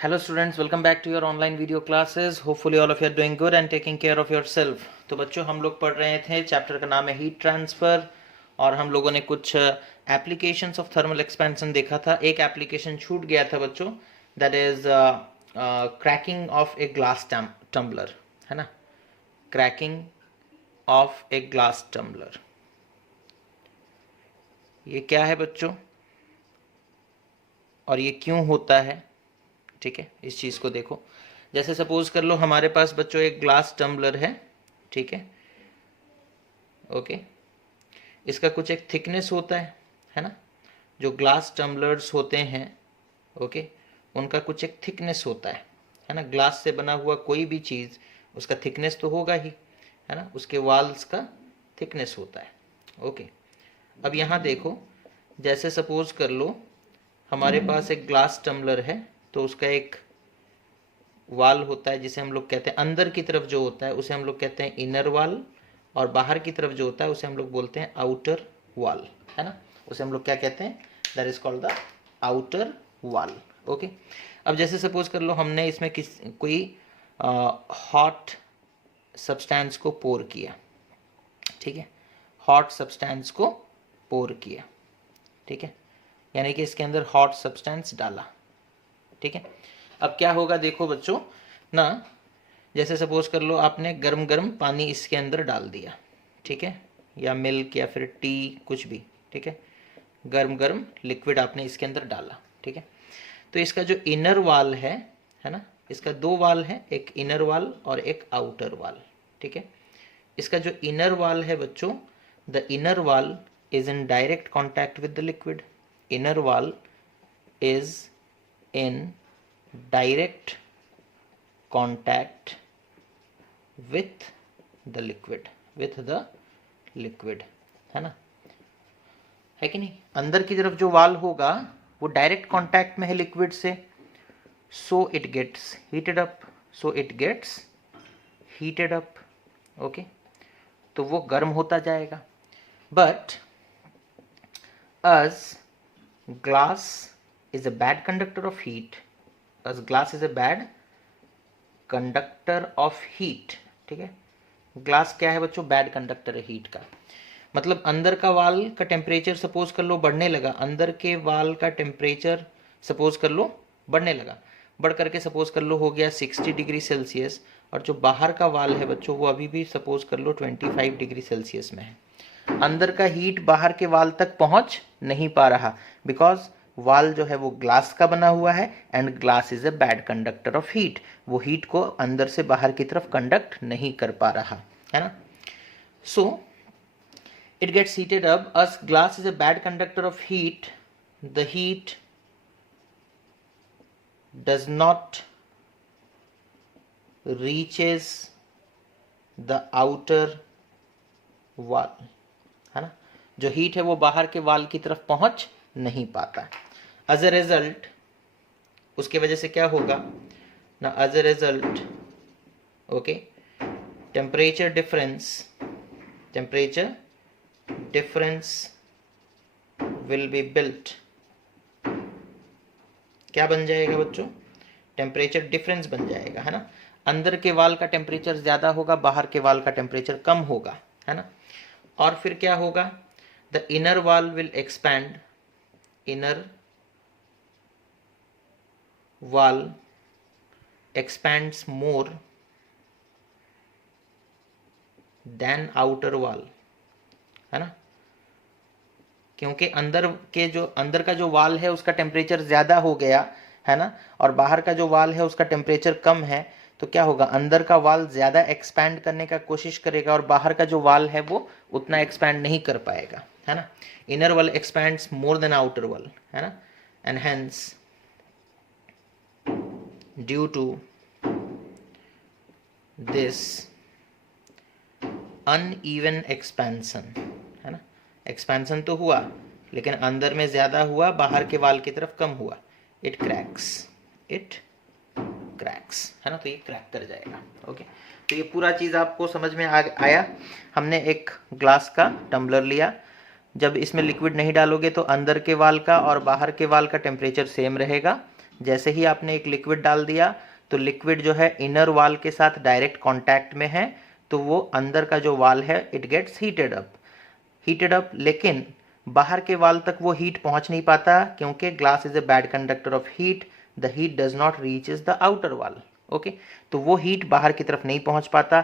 Hello students, welcome back to your online video classes. Hopefully all of you are doing good and taking care of yourself. तो बच्चों हम लोग पढ़ रहे थे, चैप्टर का नाम है हीट ट्रांसफर और हम लोगों ने कुछ एप्लीकेशंस ऑफ थर्मल एक्सपेंशन देखा था. एक एप्लीकेशन छूट गया था बच्चों, that is cracking of a glass tumbler, है ना. Cracking of a glass tumbler, ये क्या है बच्चों और ये क्यों होता है. ठीक है, इस चीज़ को देखो. जैसे सपोज कर लो हमारे पास बच्चों एक ग्लास टम्बलर है. ठीक है, ओके. इसका कुछ एक थिकनेस होता है ना. जो ग्लास टम्बलर्स होते हैं, ओके, उनका कुछ एक थिकनेस होता है ना. ग्लास से बना हुआ कोई भी चीज़, उसका थिकनेस तो होगा ही, है ना. उसके वाल्स का थिकनेस होता है, ओके. अब यहाँ देखो, जैसे सपोज कर लो हमारे पास एक ग्लास टम्बलर है, तो उसका एक वाल होता है जिसे हम लोग कहते हैं, अंदर की तरफ जो होता है उसे हम लोग कहते हैं इनर वाल, और बाहर की तरफ जो होता है उसे हम लोग बोलते हैं आउटर वाल, है ना. उसे हम लोग क्या कहते हैं, that is called the outer wall, okay. अब जैसे सपोज कर लो हमने इसमें कोई हॉट सब्सटेंस को पोर किया. ठीक है, हॉट सब्सटेंस को पोर किया. ठीक है, यानी कि इसके अंदर हॉट सब्सटेंस डाला. ठीक है, अब क्या होगा देखो बच्चों ना. जैसे सपोज कर लो आपने गरम गरम पानी इसके अंदर डाल दिया. ठीक है, या मिल्क या फिर टी, कुछ भी. ठीक है, गरम गरम लिक्विड आपने इसके अंदर डाला. ठीक है, तो इसका जो इनर वाल है ना, इसका दो वाल है, एक इनर वाल और एक आउटर वाल. ठीक है, इसका जो इनर वाल है बच्चों, द इनर वाल is in direct contact with the liquid. Inner वाल is in direct contact with the liquid, है ना. है कि नहीं. अंदर की तरफ जो वाल होगा वो डायरेक्ट कांटेक्ट में है लिक्विड से, so it gets heated up, okay. तो वो गर्म होता जाएगा. But as glass is a bad conductor of heat, ठीक है, ग्लास क्या है बच्चों, बैड कंडक्टर है हीट का. मतलब अंदर का वाल का टेम्परेचर सपोज कर लो बढ़ने लगा, अंदर के वाल का टेम्परेचर सपोज कर लो बढ़ने लगा, बढ़ करके सपोज कर लो हो गया 60 डिग्री सेल्सियस, और जो बाहर का वाल है बच्चों वो अभी भी सपोज कर लो 25 डिग्री सेल्सियस में है. अंदर का हीट बाहर के वाल तक पहुंच नहीं पा रहा, बिकॉज वाल जो है वो ग्लास का बना हुआ है, and glass is a bad conductor of heat. वो हीट को अंदर से बाहर की तरफ कंडक्ट नहीं कर पा रहा, है ना. So it gets heated up. As glass is a bad conductor of heat, the heat does not reaches the outer wall, है ना. जो हीट है वो बाहर के वाल की तरफ पहुंच नहीं पाता. एज अ रिजल्ट, उसके वजह से क्या होगा ना, as a result, okay, temperature difference will be built. क्या बन जाएगा बच्चों, टेम्परेचर डिफरेंस बन जाएगा, है ना. अंदर के वाल का टेम्परेचर ज्यादा होगा, बाहर के वाल का टेम्परेचर कम होगा, है ना. और फिर क्या होगा, द इनर वाल विल एक्सपैंड, इनर वाल expands more than outer wall, है ना. क्योंकि अंदर का जो वाल है उसका टेम्परेचर ज्यादा हो गया, है ना, और बाहर का जो वाल है उसका टेम्परेचर कम है. तो क्या होगा, अंदर का वाल ज्यादा एक्सपैंड करने का कोशिश करेगा और बाहर का जो वाल है वो उतना एक्सपैंड नहीं कर पाएगा, है ना. इनर वाल expands more than outer wall, है ना. And hence due to this uneven expansion, है ना. एक्सपेंशन तो हुआ लेकिन अंदर में ज्यादा हुआ, बाहर के वाल की तरफ कम हुआ. इट क्रैक्स, है ना. तो ये क्रैक कर जाएगा, ओके. तो ये पूरा चीज आपको समझ में आया. हमने एक ग्लास का टम्बलर लिया, जब इसमें लिक्विड नहीं डालोगे तो अंदर के वाल का और बाहर के वाल का टेम्परेचर सेम रहेगा, जैसे ही आपने एक लिक्विड डाल दिया तो लिक्विड जो है इनर वाल के साथ डायरेक्ट कांटेक्ट में है, तो वो अंदर का जो वाल है इट गेट्स हीटेड अप, लेकिन बाहर के वाल तक वो हीट पहुंच नहीं पाता क्योंकि glass is a bad conductor of heat, the heat does not reaches the outer wall. Okay, तो वो हीट बाहर की तरफ नहीं पहुंच पाता।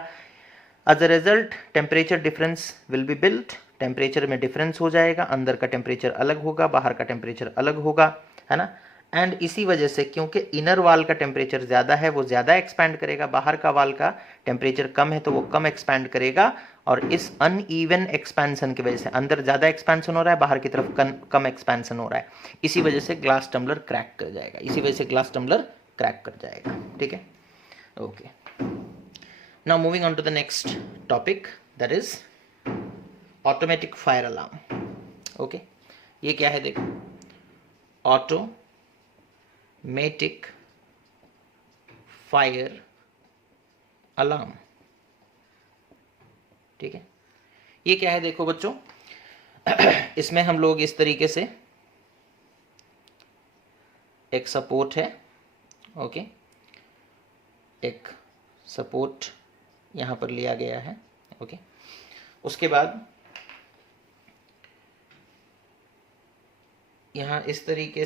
As a result temperature difference will be built, temperature में डिफरेंस हो जाएगा, अंदर का टेम्परेचर अलग होगा, बाहर का टेम्परेचर अलग होगा, है ना। एंड इसी वजह से क्योंकि इनर वाल का टेम्परेचर ज़्यादा है वो ज़्यादा एक्सपैंड करेगा, बाहर का वाल का टेम्परेचर कम है तो वो कम एक्सपैंड करेगा, और इस अनइवन एक्सपेंशन की वजह से अंदर ज़्यादा एक्सपेंशन हो रहा है, बाहर की तरफ कम एक्सपेंशन हो रहा है, इसी वजह से ग्लास टम्बलर क्रैक कर जाएगा, इसी वजह से ग्लास टम्बलर क्रैक कर जाएगा। ठीक है, okay. Now moving on to the next topic, that is automatic fire alarm. Okay, ये क्या है देखो, ऑटोमेटिक फायर अलार्म। ठीक है, ये क्या है देखो बच्चों, इसमें हम लोग इस तरीके से एक सपोर्ट है, ओके, एक सपोर्ट यहाँ पर लिया गया है, ओके। उसके बाद यहाँ इस तरीके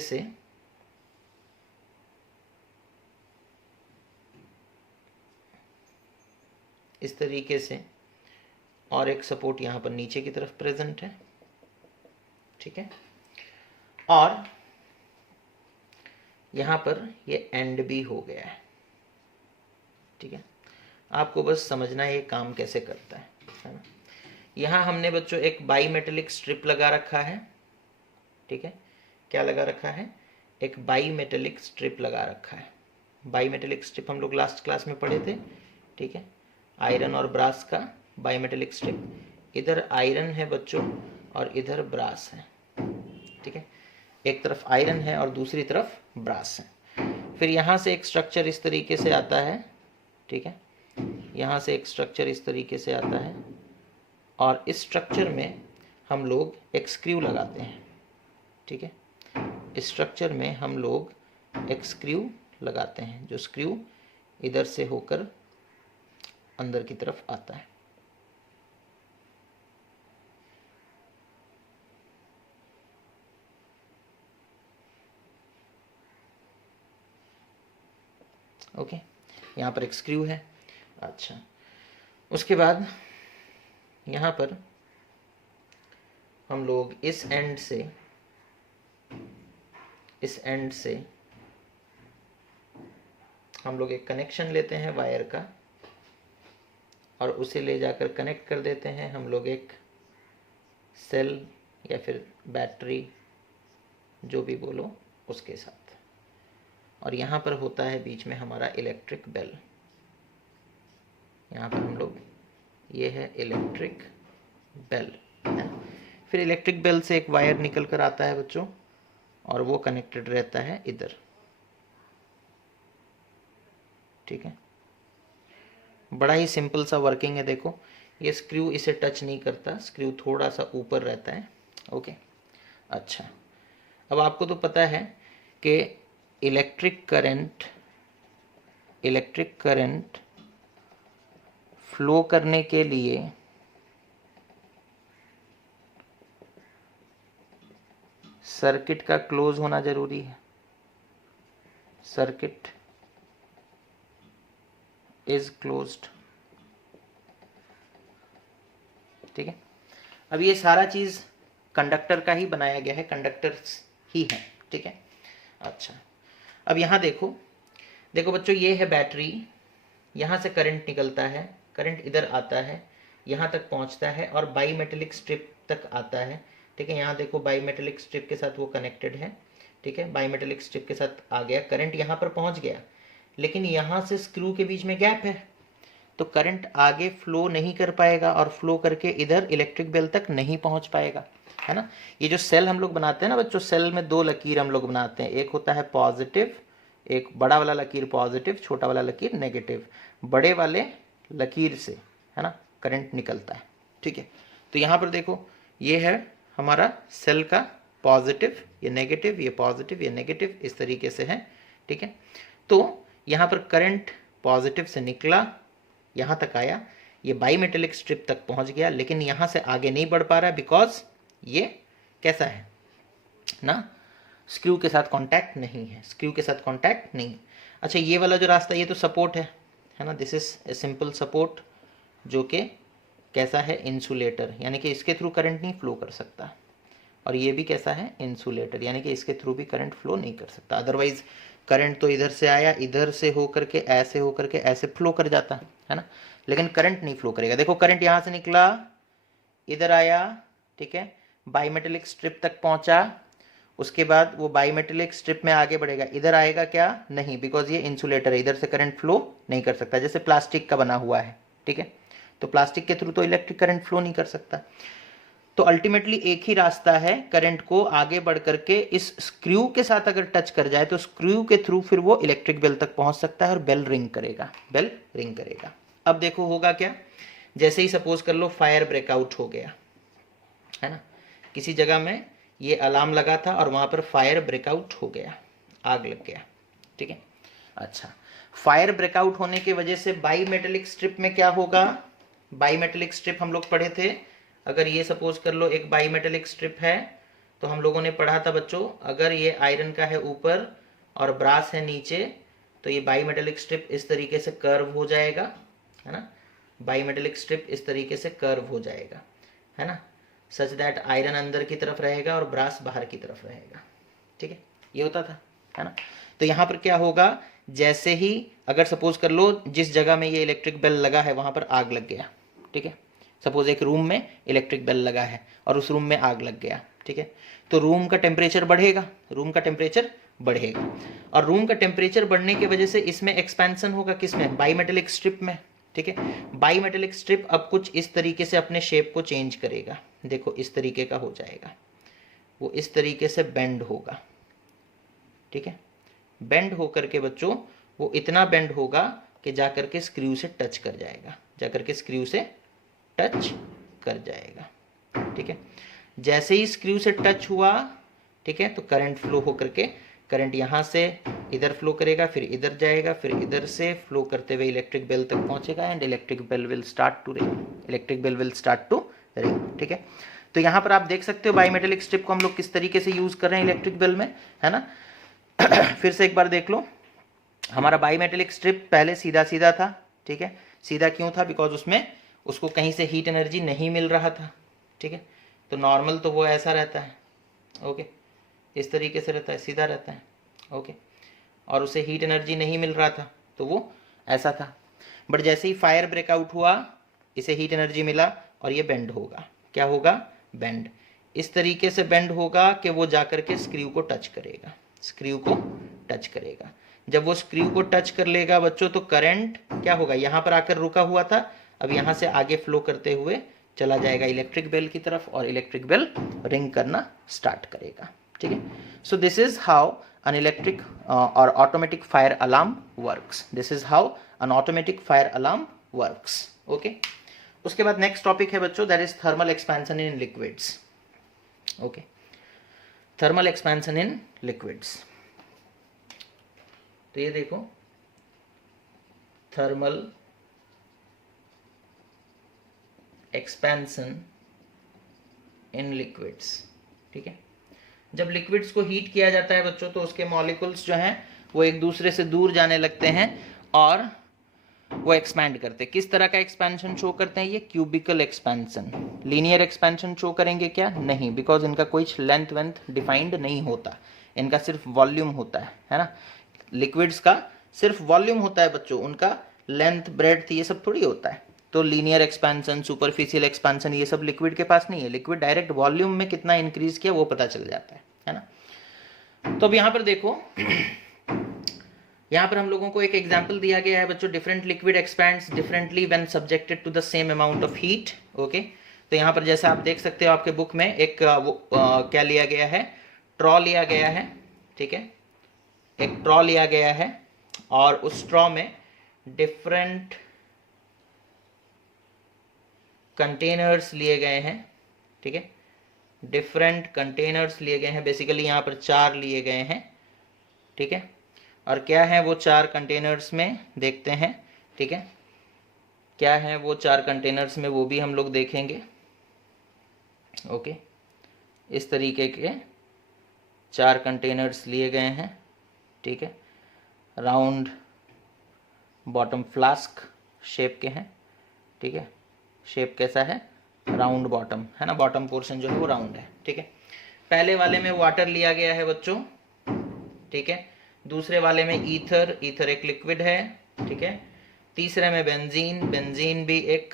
से और एक सपोर्ट यहाँ पर नीचे की तरफ प्रेजेंट है। ठीक है, और यहाँ पर ये एंड भी हो गया है। ठीक है, आपको बस समझना है ये काम कैसे करता है ना। यहाँ हमने बच्चों एक बाई मेटेलिक स्ट्रिप लगा रखा है। ठीक है, क्या लगा रखा है, एक बाई मेटेलिक स्ट्रिप लगा रखा है। बाई मेटेलिक स्ट्रिप हम लोग लास्ट क्लास में पढ़े थे। ठीक है, आयरन और ब्रास का बाई मेटेलिक स्ट्रिप, इधर आयरन है बच्चों और इधर ब्रास है। ठीक है, एक तरफ आयरन है और दूसरी तरफ ब्रास है। फिर यहाँ से एक स्ट्रक्चर इस तरीके से आता है। ठीक है, यहाँ से एक स्ट्रक्चर इस तरीके से आता है और इस स्ट्रक्चर में हम लोग एक स्क्रू लगाते हैं। ठीक है, इस स्ट्रक्चर में हम लोग एक स्क्रू लगाते हैं, जो स्क्रू इधर से होकर अंदर की तरफ आता है। ओके, यहाँ पर एक स्क्रू है। अच्छा, उसके बाद यहाँ पर हम लोग इस एंड से हम लोग एक कनेक्शन लेते हैं वायर का और उसे ले जाकर कनेक्ट कर देते हैं हम लोग एक सेल या फिर बैटरी, जो भी बोलो, उसके साथ। और यहाँ पर होता है बीच में हमारा इलेक्ट्रिक बेल। यहाँ पर हम लोग, ये है इलेक्ट्रिक बेल है। फिर इलेक्ट्रिक बेल से एक वायर निकल कर आता है बच्चों और वो कनेक्टेड रहता है इधर। ठीक है, बड़ा ही सिंपल सा वर्किंग है। देखो, ये स्क्रू इसे टच नहीं करता, स्क्रू थोड़ा सा ऊपर रहता है। ओके, अच्छा, अब आपको तो पता है कि इलेक्ट्रिक करंट फ्लो करने के लिए सर्किट का क्लोज होना जरूरी है। Circuit is closed. ठीक है, अब ये सारा चीज कंडक्टर का ही बनाया गया है, कंडक्टर्स ही है। ठीक है, अच्छा, अब यहाँ देखो बच्चों, ये है बैटरी, यहाँ से करंट निकलता है, करंट इधर आता है, यहाँ तक पहुँचता है और बाई मेटेलिक स्ट्रिप तक आता है। ठीक है, यहाँ देखो बाई मेटेलिक स्ट्रिप के साथ वो कनेक्टेड है। ठीक है, बाई मेटेलिक स्ट्रिप के साथ आ गया, करंट यहाँ पर पहुँच गया, लेकिन यहाँ से स्क्रू के बीच में गैप है, तो करंट आगे फ्लो नहीं कर पाएगा और फ्लो करके इधर इलेक्ट्रिक बेल तक नहीं पहुँच पाएगा, है ना। ये जो सेल हम लोग बनाते हैं ना बच्चों, सेल में दो लकीर हम लोग बनाते हैं, एक होता है पॉजिटिव, एक बड़ा वाला लकीर पॉजिटिव, छोटा वाला लकीर नेगेटिव। बड़े वाले लकीर से, है ना, करंट निकलता है। ठीक है, तो यहाँ पर देखो, ये है हमारा सेल का पॉजिटिव, ये नेगेटिव, ये पॉजिटिव, ये नेगेटिव, इस तरीके से है। ठीक है। तो यहाँ पर करंट पॉजिटिव से निकला, यहाँ तक आया, ये बाईमेटेलिक स्ट्रिप तक पहुँच गया, लेकिन यहाँ से आगे नहीं बढ़ पा रहा बिकॉज ये कैसा है ना, स्क्रू के साथ कांटेक्ट नहीं है, स्क्रू के साथ कांटेक्ट नहीं। अच्छा, ये वाला जो रास्ता ये तो सपोर्ट है ना, this is a simple support जो कि कैसा है, इंसुलेटर, यानी कि इसके थ्रू करंट नहीं फ्लो कर सकता। और ये भी कैसा है, इंसुलेटर, यानी कि इसके थ्रू भी करंट फ्लो नहीं कर सकता। अदरवाइज करंट तो इधर से आया, इधर से होकर के ऐसे फ्लो कर जाता है ना, लेकिन करंट नहीं फ्लो करेगा। देखो करंट यहाँ से निकला, इधर आया, ठीक है, बाईमेटेलिक स्ट्रिप तक पहुंचा, उसके बाद वो बाईमेटेलिक स्ट्रिप में आगे बढ़ेगा, इधर आएगा क्या, नहीं, बिकॉज ये इंसुलेटर है, इधर से करंट फ्लो नहीं कर सकता, जैसे प्लास्टिक का बना हुआ है, ठीक है। तो प्लास्टिक के थ्रू तो इलेक्ट्रिक करंट फ्लो नहीं कर सकता। तो अल्टीमेटली एक ही रास्ता है, करंट को आगे बढ़ करके इस स्क्रू के साथ अगर टच कर जाए तो स्क्रू के थ्रू फिर वो इलेक्ट्रिक बेल तक पहुंच सकता है और बेल रिंग करेगा, बेल रिंग करेगा। अब देखो होगा क्या, जैसे ही सपोज कर लो फायर ब्रेकआउट हो गया है ना, किसी जगह में ये अलार्म लगा था और वहां पर फायर ब्रेकआउट हो गया, आग लग गया, ठीक है। अच्छा, फायर ब्रेकआउट होने की वजह से बाईमेटेलिक स्ट्रिप में क्या होगा, बाईमेटेलिक स्ट्रिप हम लोग पढ़े थे, अगर ये सपोज कर लो एक बाईमेटेलिक स्ट्रिप है, तो हम लोगों ने पढ़ा था बच्चों, अगर ये आयरन का है ऊपर और ब्रास है नीचे, तो ये बाईमेटेलिक स्ट्रिप इस तरीके से कर्व हो जाएगा, है ना, बाईमेटेलिक स्ट्रिप इस तरीके से कर्व हो जाएगा, है ना, सच दैट आयरन अंदर की तरफ रहेगा और ब्रास बाहर की तरफ रहेगा, ठीक है, ये होता था, है ना। तो यहाँ पर क्या होगा, जैसे ही अगर सपोज कर लो जिस जगह में ये इलेक्ट्रिक बेल लगा है वहां पर आग लग गया, ठीक है, सपोज एक रूम में इलेक्ट्रिक बेल लगा है और उस रूम में आग लग गया, ठीक है, तो रूम का टेम्परेचर बढ़ेगा, रूम का टेम्परेचर बढ़ेगा, और रूम का टेम्परेचर बढ़ने की वजह से इसमें एक्सपेंशन होगा, किसमें, बाईमेटेलिक स्ट्रिप में, ठीक है। बाईमेटेलिक स्ट्रिप अब कुछ इस तरीके से अपने शेप को चेंज करेगा, देखो इस तरीके का हो जाएगा, वो इस तरीके से बेंड होगा, ठीक है, बेंड होकर के बच्चों वो इतना बेंड होगा कि जाकर के स्क्रू से टच कर जाएगा, जाकर के स्क्रू से टच कर जाएगा, ठीक है। जैसे ही स्क्रू से टच हुआ, ठीक है, तो करंट फ्लो होकर के, करंट यहाँ से इधर फ्लो करेगा, फिर इधर जाएगा, फिर इधर से फ्लो करते हुए इलेक्ट्रिक बेल तक पहुंचेगा and electric bell will start to ring, electric bell will start to ring, ठीक है। तो यहाँ पर आप देख सकते हो बाईमेटेलिक स्ट्रिप को हम लोग किस तरीके से यूज कर रहे हैं इलेक्ट्रिक बेल में, है ना। फिर से एक बार देख लो, हमारा बाईमेटेलिक स्ट्रिप पहले सीधा सीधा था, ठीक है, सीधा क्यों था, बिकॉज उसमें उसको कहीं से हीट एनर्जी नहीं मिल रहा था, ठीक है। तो नॉर्मल तो वो ऐसा रहता है, ओके, इस तरीके से रहता है, सीधा रहता है, ओके, और उसे हीट एनर्जी नहीं मिल रहा था तो वो ऐसा था। बट जैसे ही फायर ब्रेकआउट हुआ, इसे हीट एनर्जी मिला और ये बेंड होगा, क्या होगा, बेंड, इस तरीके से बेंड होगा कि वो जाकर के स्क्रू को टच करेगा, स्क्रू को टच करेगा। जब वो स्क्रू को टच कर लेगा बच्चों, तो करंट क्या होगा, यहाँ पर आकर रुका हुआ था, अब यहाँ से आगे फ्लो करते हुए चला जाएगा इलेक्ट्रिक बेल की तरफ और इलेक्ट्रिक बेल रिंग करना स्टार्ट करेगा, ठीक है। So this is how an electric or automatic fire alarm works. This is how an automatic fire alarm works. Okay. उसके बाद नेक्स्ट टॉपिक है बच्चों, that is thermal expansion in liquids. Okay. Thermal expansion in liquids. तो ये देखो, thermal expansion in liquids, ठीक है। जब लिक्विड्स को हीट किया जाता है बच्चों, तो उसके मॉलिक्यूल्स जो हैं वो एक दूसरे से दूर जाने लगते हैं और वो एक्सपैंड करते हैं। किस तरह का एक्सपेंशन शो करते हैं, ये cubical expansion, linear expansion show करेंगे क्या, नहीं, बिकॉज इनका कोई लेंथ वेंथ डिफाइंड नहीं होता, इनका सिर्फ वॉल्यूम होता है ना। लिक्विड्स का सिर्फ वॉल्यूम होता है बच्चों, उनका लेंथ ब्रेड्थ ये सब थोड़ी होता है। तो लीनियर एक्सपेंशन, सुपरफिशियल एक्सपेंशन, ये सब लिक्विड के पास नहीं है। लिक्विड डायरेक्ट वॉल्यूम में कितना इंक्रीज किया वो पता चल जाता है ना। तो अब यहाँ पर देखो, यहाँ पर हम लोगों को एक एग्जांपल दिया गया है बच्चों, different liquid expands differently when subjected to the same amount of heat, okay. तो यहाँ पर जैसा आप देख सकते हो आपके बुक में एक क्या लिया गया है, ट्रॉ लिया गया है, ठीक है, एक ट्रॉ लिया गया है और उस ट्रॉ में डिफरेंट कंटेनर्स लिए गए हैं, ठीक है, डिफरेंट कंटेनर्स लिए गए हैं, बेसिकली यहाँ पर 4 लिए गए हैं, ठीक है। और क्या है वो 4 कंटेनर्स में देखते हैं, ठीक है, क्या है वो 4 कंटेनर्स में वो भी हम लोग देखेंगे। ओके, इस तरीके के 4 कंटेनर्स लिए गए हैं, ठीक है, राउंड बॉटम फ्लास्क शेप के हैं, ठीक है, शेप कैसा है, राउंड बॉटम है ना, बॉटम पोर्शन जो है वो राउंड है, ठीक है। पहले वाले में वाटर लिया गया है बच्चों, ठीक है, दूसरे वाले में ईथर, ईथर एक लिक्विड है, ठीक है, तीसरे में बेंजीन, बेंजीन भी एक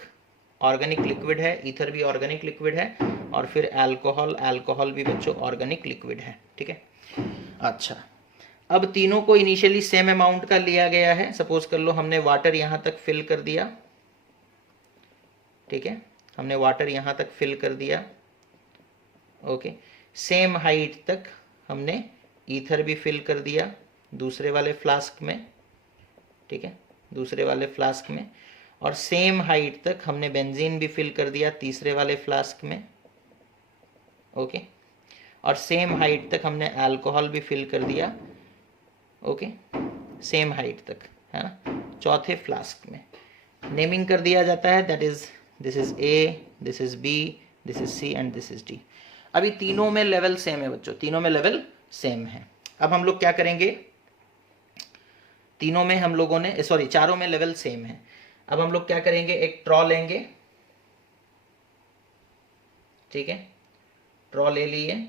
ऑर्गेनिक लिक्विड है, ईथर भी ऑर्गेनिक लिक्विड है, और फिर अल्कोहल, अल्कोहल भी बच्चों ऑर्गेनिक लिक्विड है, ठीक है। अच्छा, अब तीनों को इनिशियली सेम अमाउंट का लिया गया है। सपोज कर लो हमने वाटर यहां तक फिल कर दिया, ठीक है, हमने वाटर यहां तक फिल कर दिया, ओके, सेम हाइट तक हमने ईथर भी फिल कर दिया दूसरे वाले फ्लास्क में, ठीक है, दूसरे वाले फ्लास्क में, और सेम हाइट तक हमने बेंजीन भी फिल कर दिया तीसरे वाले फ्लास्क में, ओके, और सेम हाइट तक हमने अल्कोहल भी फिल कर दिया, ओके, सेम हाइट तक, है ना, चौथे फ्लास्क में। नेमिंग कर दिया जाता है, that is this is A, this is B, this is C and this is D. अभी तीनों में लेवल सेम है बच्चों, तीनों में लेवल सेम है। अब हम लोग क्या करेंगे, तीनों में हम लोगों ने सॉरी चारों में लेवल सेम है। अब हम लोग क्या करेंगे, एक ट्रॉ लेंगे, ठीक है, ट्रॉ ले लिए,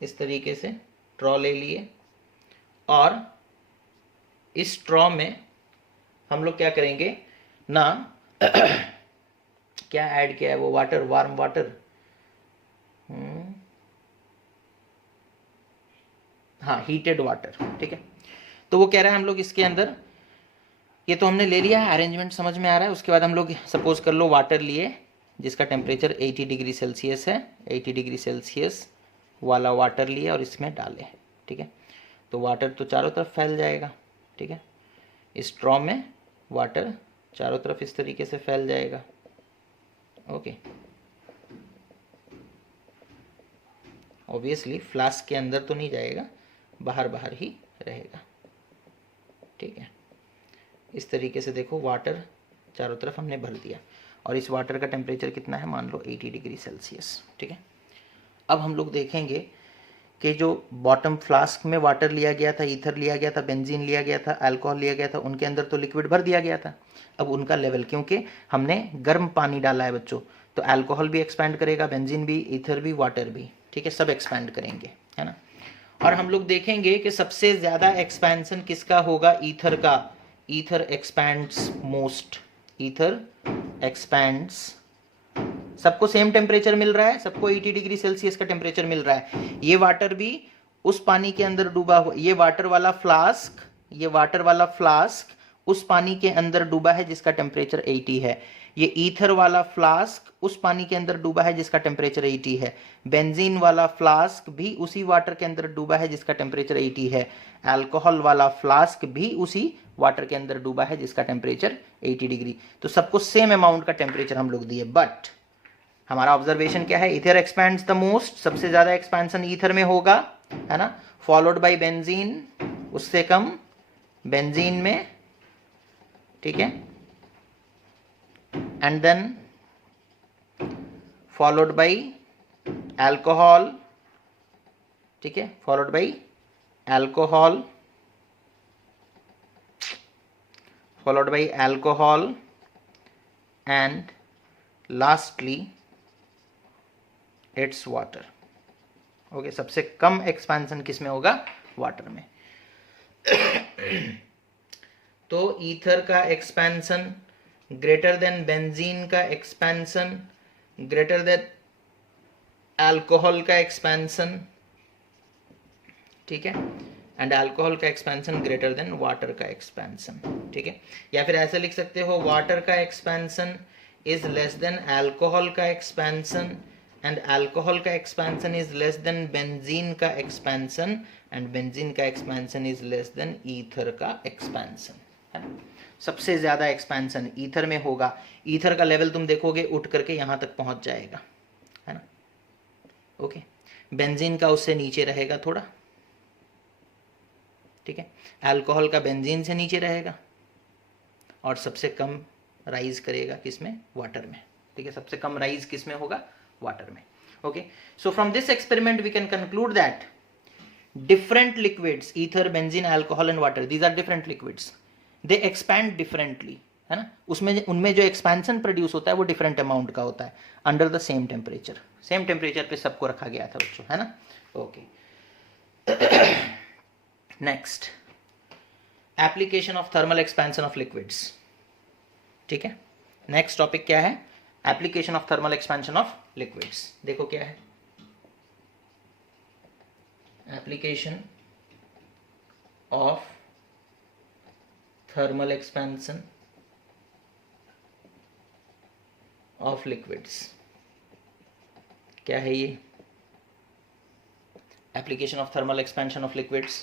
इस तरीके से ट्रॉ ले लिए, और इस ट्रॉ में हम लोग क्या करेंगे ना क्या ऐड किया है वो, वाटर, वार्म वाटर, हाँ, हीटेड वाटर, ठीक है। तो वो कह रहा है हम लोग इसके अंदर, ये तो हमने ले लिया है, अरेंजमेंट समझ में आ रहा है। उसके बाद हम लोग सपोज कर लो वाटर लिए जिसका टेम्परेचर 80 डिग्री सेल्सियस है, 80 डिग्री सेल्सियस वाला वाटर लिए और इसमें डाले, ठीक है। तो वाटर तो चारों तरफ फैल जाएगा, ठीक है, इस स्ट्रॉ में वाटर चारों तरफ इस तरीके से फैल जाएगा, ओके। ऑब्वियसली फ्लास्क के अंदर तो नहीं जाएगा, बाहर बाहर ही रहेगा, ठीक है। इस तरीके से देखो वाटर चारों तरफ हमने भर दिया, और इस वाटर का टेम्परेचर कितना है, मान लो 80 डिग्री सेल्सियस, ठीक है। अब हम लोग देखेंगे कि जो बॉटम फ्लास्क में वाटर लिया गया था, ईथर लिया गया था, बेंजीन लिया गया था, अल्कोहल लिया गया था, उनके अंदर तो लिक्विड भर दिया गया था। अब उनका लेवल, क्योंकि हमने गर्म पानी डाला है बच्चों, तो अल्कोहल भी एक्सपैंड करेगा, बेंजीन भी, ईथर भी, वाटर भी, ठीक है, सब एक्सपैंड करेंगे, है ना। और हम लोग देखेंगे कि सबसे ज़्यादा एक्सपेंशन किसका होगा, ईथर का। Ether expands most, ether expands, सबको सेम टेम्परेचर मिल रहा है, सबको 80 डिग्री सेल्सियस का टेम्परेचर मिल रहा है। ये वाटर भी उस पानी के अंदर डूबा हुआ, ये वाटर वाला फ्लास्क, ये वाटर वाला फ्लास्क उस पानी के अंदर डूबा है जिसका टेम्परेचर 80 है। ये ईथर वाला फ्लास्क उस पानी के अंदर डूबा है जिसका टेम्परेचर 80 है। बेंजीन वाला फ्लास्क भी उसी वाटर के अंदर डूबा है जिसका टेम्परेचर 80 है। अल्कोहल वाला फ्लास्क भी उसी वाटर के अंदर डूबा है जिसका टेम्परेचर 80 डिग्री। तो सबको सेम अमाउंट का टेम्परेचर हम लोग दिए, बट हमारा ऑब्जर्वेशन क्या है, ईथर एक्सपैंड्स द मोस्ट, सबसे ज्यादा एक्सपेंशन ईथर में होगा, है ना, फॉलोड बाय बेंजीन, उससे कम बेंजीन में, ठीक है, and then followed by alcohol, ठीक है, followed by alcohol, followed by alcohol, and lastly it's water, okay. सबसे कम एक्सपेंशन किस में होगा, वाटर में। तो ईथर का एक्सपेंशन ग्रेटर देन बेंजीन का एक्सपेंशन ग्रेटर देन अल्कोहल का एक्सपेंशन, ठीक है, एंड अल्कोहल का एक्सपेंशन ग्रेटर देन वाटर का एक्सपेंशन, ठीक है। या फिर ऐसे लिख सकते हो, वाटर का expansion is less than alcohol का एक्सपेंशन, एंड अल्कोहल का expansion is less than benzene का एक्सपेंशन, एंड बेंजीन का expansion is less than ether का एक्सपेंशन, है ना। सबसे ज्यादा एक्सपेंशन ईथर में होगा। ईथर का लेवल तुम देखोगे उठ करके यहां तक पहुंच जाएगा, है ना, ओके। बेंजीन का उससे नीचे रहेगा थोड़ा, ठीक है। अल्कोहल का बेंजीन से नीचे रहेगा और सबसे कम राइज करेगा किसमें, वाटर में, ठीक है। सबसे कम राइज किसमें होगा, वाटर में। Okay, so from this experiment we can conclude that different liquids, ether, benzene, alcohol and water, these are different liquids, they expand differently, है ना। उसमें उनमें जो एक्सपेंशन प्रोड्यूस होता है वो डिफरेंट अमाउंट का होता है under the same temperature. Same temperature पे सबको रखा गया था बच्चों, है ना। Okay, next application of thermal expansion of liquids, ठीक है। नेक्स्ट टॉपिक क्या है, application of thermal expansion of liquids. देखो क्या है application of thermal expansion of liquids। क्या है ये application of thermal expansion of liquids?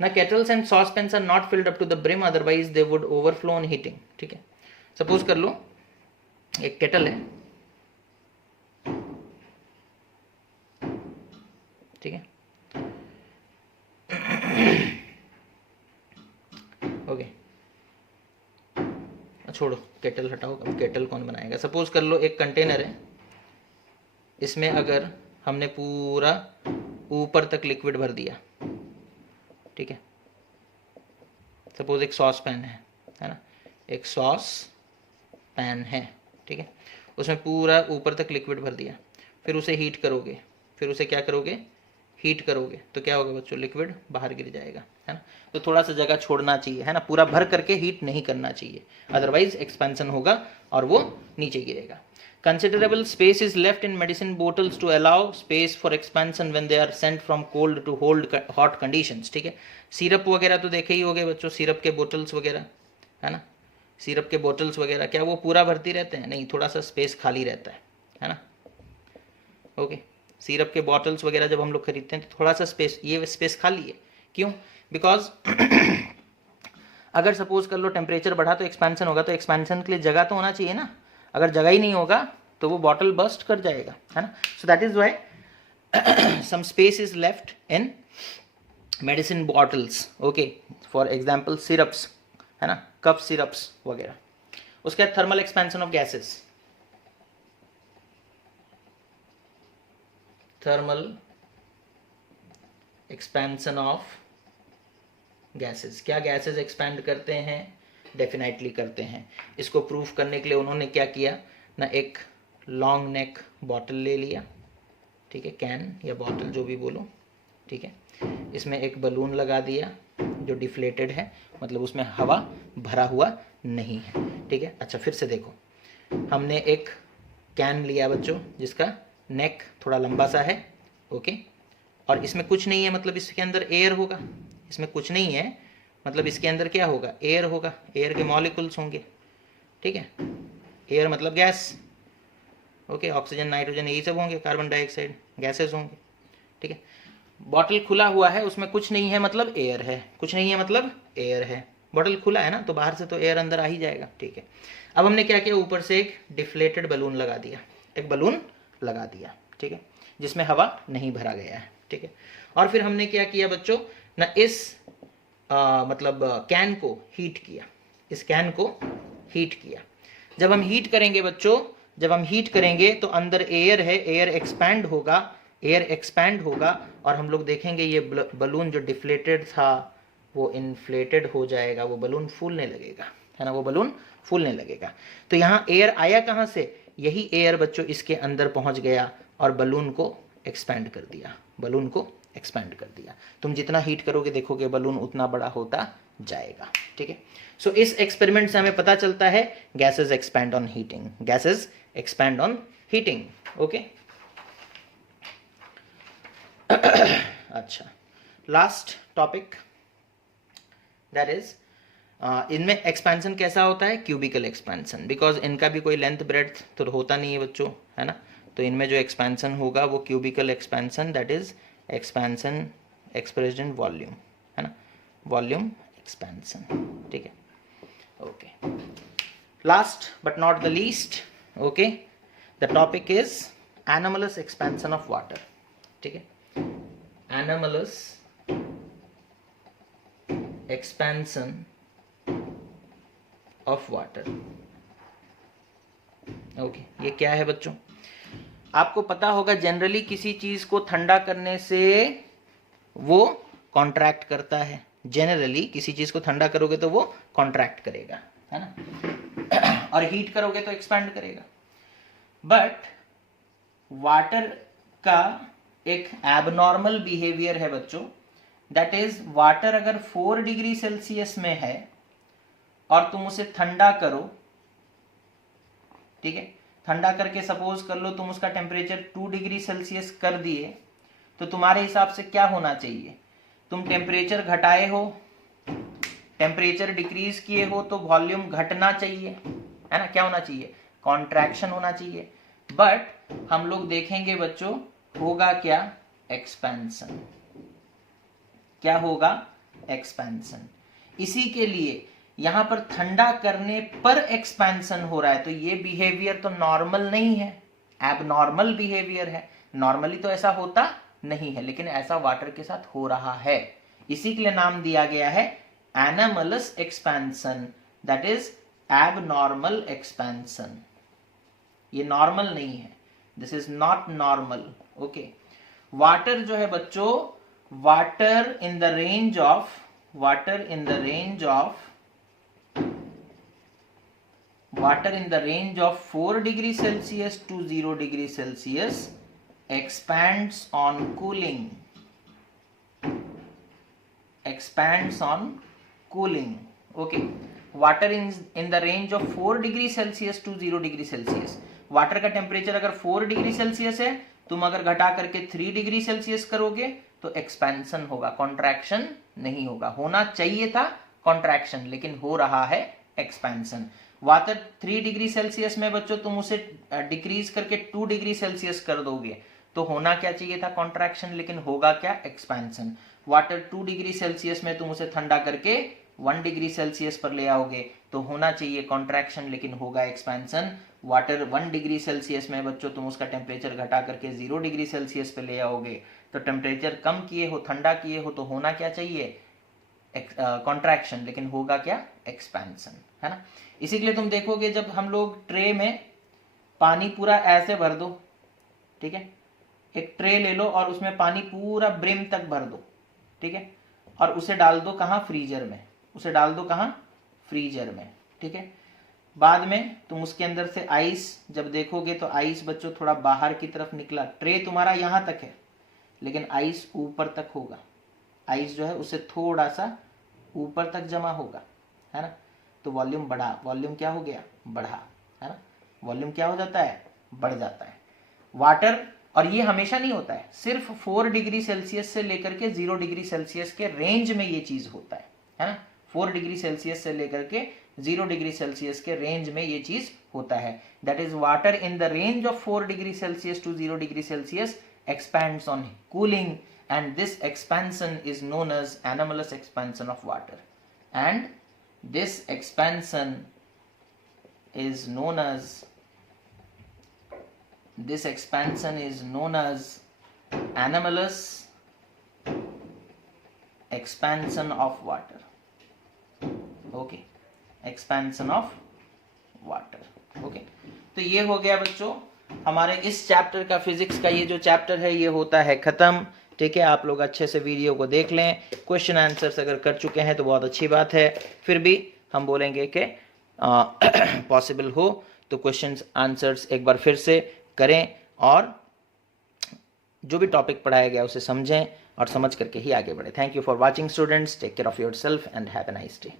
Now kettles and saucepans are not filled up to the brim, otherwise they would overflow on heating, ठीक है। Suppose कर लो एक केटल है, ठीक है, ओके छोड़ो केटल हटाओ, अब केटल कौन बनाएगा। सपोज कर लो एक कंटेनर है, इसमें अगर हमने पूरा ऊपर तक लिक्विड भर दिया, ठीक है। सपोज एक सॉस पैन है ना, एक सॉस पैन है, ठीक है। उसमें पूरा ऊपर तक लिक्विड भर दिया, फिर उसे हीट करोगे, फिर उसे क्या करोगे, हीट करोगे, तो क्या होगा बच्चों, लिक्विड बाहर गिर जाएगा, है ना। तो थोड़ा सा जगह छोड़ना चाहिए, है ना, पूरा भर करके हीट नहीं करना चाहिए, अदरवाइज एक्सपेंशन होगा और वो नीचे गिरेगा। Considerable space is left in medicine bottles to allow space for expansion when they are sent from cold to hold hot conditions, ठीक है। सिरप वगैरह तो देखे ही होंगे बच्चों, सिरप के बोटल्स वगैरह, है ना, सिरप के बोटल्स वगैरह क्या वो पूरा भरती रहते हैं, नहीं, थोड़ा सा स्पेस खाली रहता है ना। ओके, सिरप के बॉटल्स वगैरह जब हम लोग खरीदते हैं तो थोड़ा सा स्पेस, ये स्पेस खाली है, क्यों, बिकॉज अगर सपोज कर लो टेम्परेचर बढ़ा तो एक्सपेंशन होगा, तो एक्सपेंशन के लिए जगह तो होना चाहिए ना, अगर जगह ही नहीं होगा तो वो बॉटल बर्स्ट कर जाएगा, है ना। So that is why some space is left in medicine bottles, okay, for example syrups, है ना, कफ सिरप्स वगैरह। उसके बाद thermal expansion of gases, thermal expansion of gases, क्या गैसेस एक्सपैंड करते हैं, डेफिनेटली करते हैं। इसको प्रूफ करने के लिए उन्होंने क्या किया ना, एक लॉन्ग नेक बॉटल ले लिया, ठीक है, कैन या बॉटल जो भी बोलो, ठीक है। इसमें एक बलून लगा दिया जो डिफ्लेटेड है, मतलब उसमें हवा भरा हुआ नहीं है, ठीक है। अच्छा, फिर से देखो, हमने एक कैन लिया बच्चों जिसका नेक थोड़ा लंबा सा है, ओके, और इसमें कुछ नहीं है, मतलब इसके अंदर एयर होगा, इसमें कुछ नहीं है मतलब इसके अंदर क्या होगा, एयर होगा, एयर के मॉलिक्यूल्स होंगे, ठीक है। एयर मतलब गैस, ओके, ऑक्सीजन, नाइट्रोजन, यही सब होंगे, कार्बन डाइऑक्साइड, गैसेस होंगे, ठीक है। बॉटल खुला हुआ है, उसमें कुछ नहीं है मतलब एयर है, कुछ नहीं है मतलब एयर है, बॉटल खुला है ना, तो बाहर से तो एयर अंदर आ ही जाएगा, ठीक है। अब हमने क्या किया, ऊपर से एक डिफ्लेटेड बलून लगा दिया, एक बलून लगा दिया, ठीक है, जिसमें हवा नहीं भरा गया है, ठीक है। और फिर हमने क्या किया बच्चों ना, इस मतलब कैन को हीट किया, इस कैन को हीट किया। जब हम हीट करेंगे बच्चों, जब हम हीट करेंगे तो अंदर एयर है, एयर एक्सपैंड होगा, एयर एक्सपैंड होगा और हम लोग देखेंगे ये बलून जो डिफ्लेटेड था वो इन्फ्लेटेड हो जाएगा, वो बलून फूलने लगेगा, है ना, वो बलून फूलने लगेगा। तो यहाँ एयर आया कहाँ से, यही एयर बच्चों इसके अंदर पहुंच गया और बलून को एक्सपैंड कर दिया, बलून को एक्सपैंड कर दिया। तुम जितना हीट करोगे देखोगे बलून उतना बड़ा होता जाएगा, ठीक है। सो इस एक्सपेरिमेंट से हमें पता चलता है gases expand on heating, gases expand on heating, okay. अच्छा, लास्ट टॉपिक दैट इज इनमें एक्सपेंशन कैसा होता है, क्यूबिकल एक्सपेंशन, बिकॉज इनका भी कोई लेंथ ब्रेड्थ तो होता नहीं है बच्चों, है ना। तो इनमें जो एक्सपेंशन होगा वो cubical expansion, that is expansion expressed in volume, है ना, वॉल्यूम एक्सपेंशन, ठीक है, okay. Last but not the least, okay, the topic is anomalous expansion of water, ठीक है, anomalous expansion of water. Okay, ये क्या है बच्चों? आपको पता होगा जनरली किसी चीज को ठंडा करने से वो कॉन्ट्रैक्ट करता है। जनरली किसी चीज को ठंडा करोगे तो वो कॉन्ट्रैक्ट करेगा, है ना, और हीट करोगे तो एक्सपैंड करेगा। बट वाटर का एक एबनॉर्मल बिहेवियर है बच्चों, दैट इज वाटर अगर 4 डिग्री सेल्सियस में है और तुम उसे ठंडा करो, ठीक है, ठंडा करके सपोज कर लो तुम उसका टेम्परेचर 2 डिग्री सेल्सियस कर दिए, तो तुम्हारे हिसाब से क्या होना चाहिए? तुम टेम्परेचर घटाए हो, टेम्परेचर डिक्रीज किए हो, तो वॉल्यूम घटना चाहिए, है ना, क्या होना चाहिए? कॉन्ट्रैक्शन होना चाहिए। बट हम लोग देखेंगे बच्चों होगा क्या? एक्सपेंशन। क्या होगा? एक्सपेंशन। इसी के लिए यहां पर ठंडा करने पर एक्सपेंशन हो रहा है, तो ये बिहेवियर तो नॉर्मल नहीं है, एबनॉर्मल बिहेवियर है। नॉर्मली तो ऐसा होता नहीं है, लेकिन ऐसा वाटर के साथ हो रहा है। इसी के लिए नाम दिया गया है anomalous expansion, that is abnormal expansion. ये नॉर्मल नहीं है, this is not normal. Okay, water जो है बच्चों, water in the range of 4 degree Celsius to 0 degree Celsius expands on cooling. Okay, water in the range of 4 degree Celsius to 0 degree Celsius. Water का temperature अगर 4 degree Celsius है, तुम अगर घटा करके 3 डिग्री सेल्सियस करोगे तो एक्सपेंशन होगा, कॉन्ट्रैक्शन नहीं होगा। होना चाहिए था कॉन्ट्रैक्शन, लेकिन हो रहा है एक्सपेंशन। वाटर 3 डिग्री सेल्सियस में बच्चों तुम उसे डिक्रीज करके 2 डिग्री सेल्सियस कर दोगे तो होना क्या चाहिए था? कॉन्ट्रैक्शन, लेकिन होगा क्या? एक्सपेंशन। वाटर 2 डिग्री सेल्सियस में तुम उसे ठंडा करके 1 डिग्री सेल्सियस पर ले आओगे तो होना चाहिए कॉन्ट्रैक्शन, लेकिन होगा एक्सपेंशन। वाटर 1 डिग्री सेल्सियस में बच्चों तुम उसका टेम्परेचर घटा करके 0 डिग्री सेल्सियस पे ले आओगे तो टेम्परेचर कम किए हो, ठंडा किए हो, तो होना क्या चाहिए? कॉन्ट्रैक्शन, लेकिन होगा क्या? एक्सपेंशन, है ना। इसी के लिए तुम देखोगे जब हम लोग ट्रे में पानी पूरा ऐसे भर दो, ठीक है, एक ट्रे ले लो और उसमें पानी पूरा ब्रिम तक भर दो, ठीक है, और उसे डाल दो कहाँ? फ्रीजर में। उसे डाल दो कहाँ? फ्रीजर में, ठीक है। बाद में तुम उसके अंदर से आइस जब देखोगे तो आइस बच्चों थोड़ा बाहर की तरफ निकला, ट्रे तुम्हारा यहां तक है लेकिन आइस ऊपर तक होगा, आइस जो है उसे थोड़ा सा ऊपर तक जमा होगा, है ना, तो वॉल्यूम बढ़ा, वॉल्यूम क्या हो गया? बढ़ा, है ना, वॉल्यूम क्या हो जाता है? बढ़ जाता है। वाटर, और ये हमेशा नहीं होता है, सिर्फ 4 डिग्री सेल्सियस से लेकर के 0 डिग्री सेल्सियस के रेंज में ये चीज होता है ना। 4 डिग्री सेल्सियस से लेकर के 0 डिग्री सेल्सियस के रेंज में ये चीज होता है। That is water in the range of 4 degree Celsius to 0 degree Celsius expands on cooling, and this expansion is known as anomalous expansion of water, and this expansion is known as anomalous expansion of water. Okay, expansion of water. Okay, तो ये हो गया बच्चों हमारे इस chapter का, physics का ये जो चैप्टर है ये होता है खत्म, ठीक है। आप लोग अच्छे से वीडियो को देख लें, क्वेश्चन आंसर्स अगर कर चुके हैं तो बहुत अच्छी बात है, फिर भी हम बोलेंगे कि पॉसिबल हो तो क्वेश्चन आंसर्स एक बार फिर से करें और जो भी टॉपिक पढ़ाया गया उसे समझें और समझ करके ही आगे बढ़े। Thank you for watching students, take care of yourself and have a nice day.